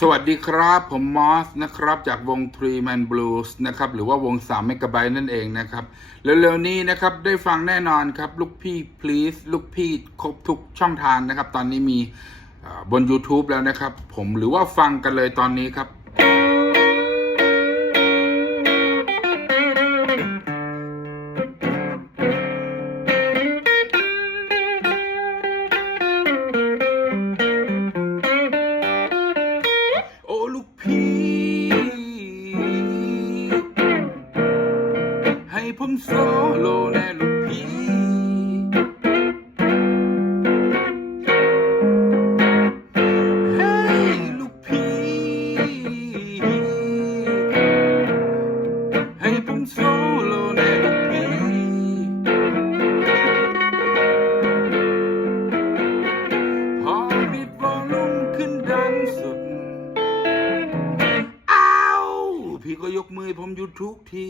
สวัสดีครับผมมอสนะครับจากวง Three Man Blues นะครับหรือว่าวง3 MB นั่นเองนะครับเร็วๆนี้นะครับได้ฟังแน่นอนครับลูกพี่ please ลูกพี่ครบทุกช่องทางนะครับตอนนี้มีบน YouTube แล้วนะครับผมหรือว่าฟังกันเลยตอนนี้ครับโอ้ลูกพี่ให้ผมโซโล่แน่ลูกพี่เฮ้ยลูกพี่ให้ผมโซโล่แน่ลูกพี่พอบิดวอลลุ่มขึ้นดังสุดอ้าวพี่ก็ยกมือผมอยู่ทุกที